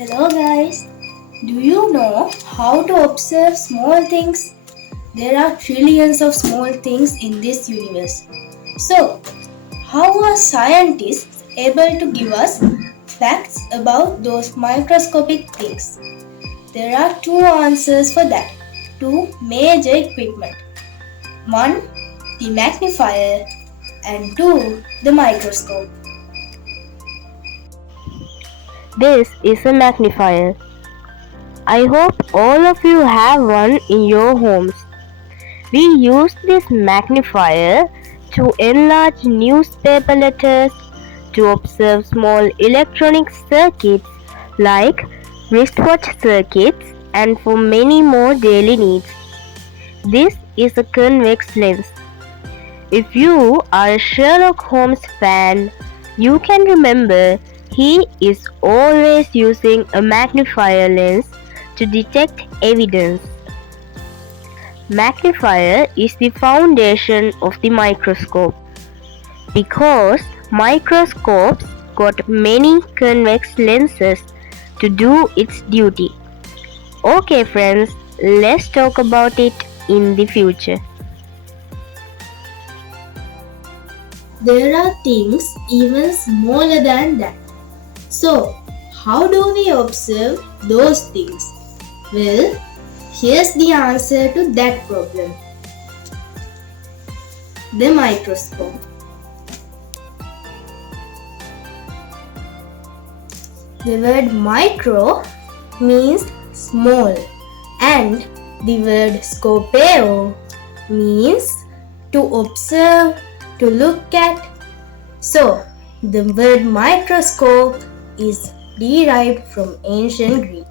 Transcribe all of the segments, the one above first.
Hello guys, do you know how to observe small things? There are trillions of small things in this universe. So, how are scientists able to give us facts about those microscopic things? There are two answers for that. Two major equipment. One, the magnifier, and two, the microscope. This is a magnifier. I hope all of you have one in your homes. We use this magnifier to enlarge newspaper letters, to observe small electronic circuits like wristwatch circuits, and for many more daily needs. This is a convex lens. If you are a Sherlock Holmes fan, you can remember he is always using a magnifier lens to detect evidence. Magnifier is the foundation of the microscope because microscopes got many convex lenses to do its duty. Okay friends, let's talk about it in the future. There are things even smaller than that. So, how do we observe those things? Well, here's the answer to that problem. The microscope. The word micro means small and the word scopeo means to observe, to look at. So, the word microscope is derived from ancient Greek.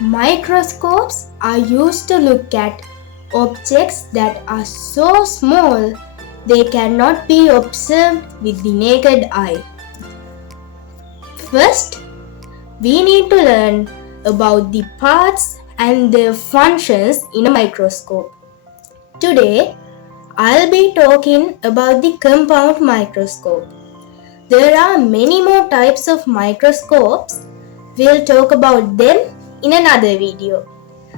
Microscopes are used to look at objects that are so small they cannot be observed with the naked eye. First, we need to learn about the parts and their functions in a microscope. Today, I'll be talking about the compound microscope. There are many more types of microscopes. We'll talk about them in another video.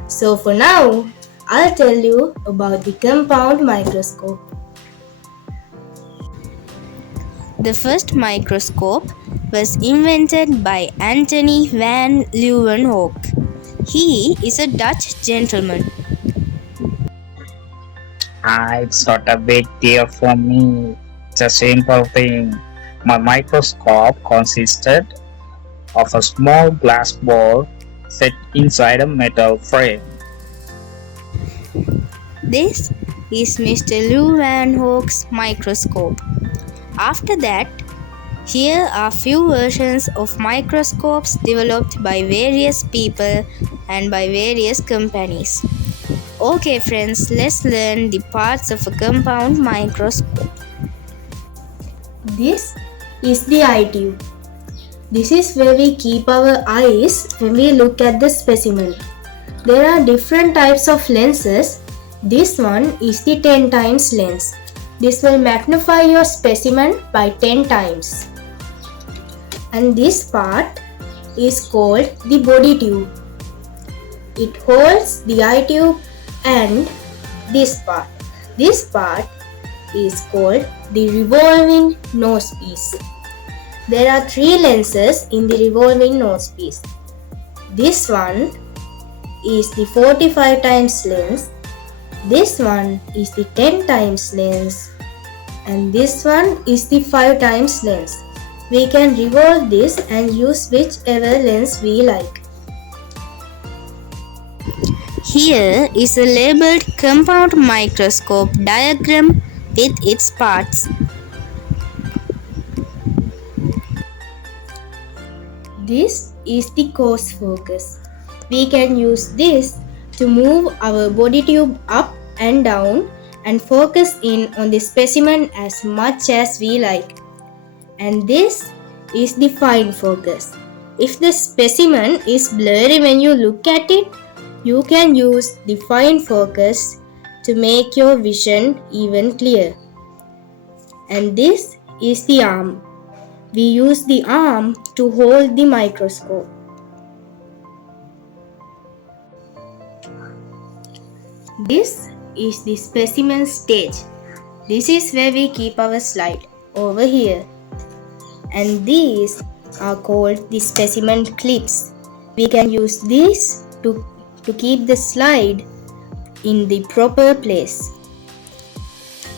So for now, I'll tell you about the compound microscope. The first microscope was invented by Antony van Leeuwenhoek. He is a Dutch gentleman. It's not a big deal for me. It's a simple thing. My microscope consisted of a small glass ball set inside a metal frame. This is Mr. Leeuwenhoek's microscope. After that, here are few versions of microscopes developed by various people and by various companies. Okay friends, let's learn the parts of a compound microscope. This is the eye tube. This is where we keep our eyes when we look at the specimen. There are different types of lenses. This one is the 10 times lens. This will magnify your specimen by 10 times. And this part is called the body tube. It holds the eye tube and this part. This part is called the revolving nosepiece. There are 3 lenses in the revolving nosepiece. This one is the 45 times lens. This one is the 10 times lens. And this one is the 5 times lens. We can revolve this and use whichever lens we like. Here is a labeled compound microscope diagram with its parts. This is the cos focus. We can use this to move our body tube up and down and focus in on the specimen as much as we like. And this is the fine focus. If the specimen is blurry when you look at it, you can use the fine focus to make your vision even clear. And this is the arm. we use the arm to hold the microscope. This is the specimen stage. This is where we keep our slide over here. And these are called the specimen clips. We can use these to keep the slide in the proper place.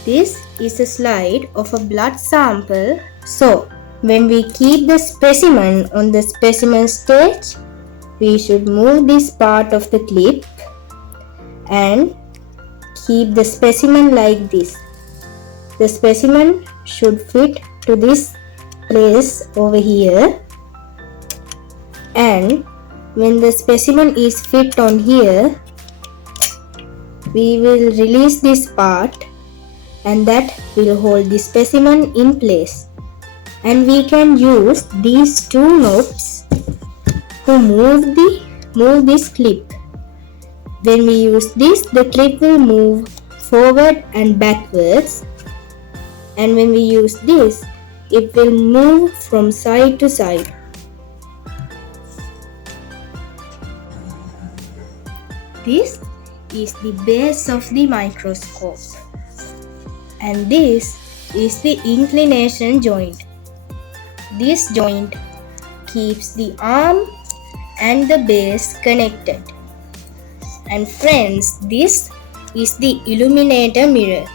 This is a slide of a blood sample. So, when we keep the specimen on the specimen stage, we should move this part of the clip and keep the specimen like this. The specimen should fit to this place over here, and when the specimen is fit on here, we will release this part and that will hold the specimen in place. And we can use these two knobs to move this clip. When we use this, the clip will move forward and backwards, and when we use this, it will move from side to side. This is the base of the microscope, and this is the inclination joint. This joint keeps the arm and the base connected. And friends, this is the illuminator mirror.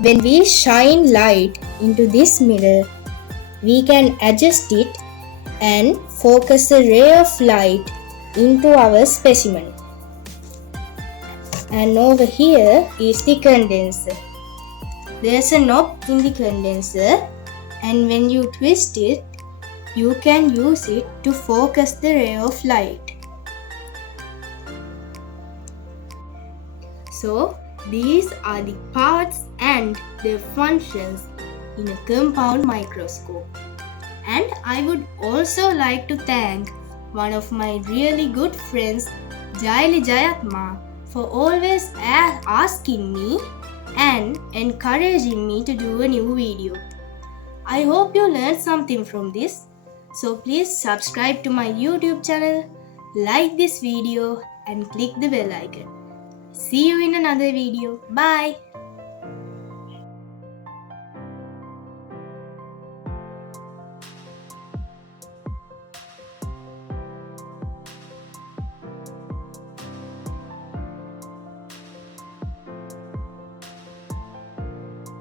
When we shine light into this mirror, we can adjust it and focus a ray of light into our specimen. And over here is the condenser. There's a knob in the condenser, and when you twist it, you can use it to focus the ray of light. So, these are the parts and their functions in a compound microscope. And I would also like to thank one of my really good friends, Jaili Jayatma, for always asking me and encouraging me to do a new video. I hope you learned something from this. So please subscribe to my YouTube channel, like this video and click the bell icon. See you in another video. Bye.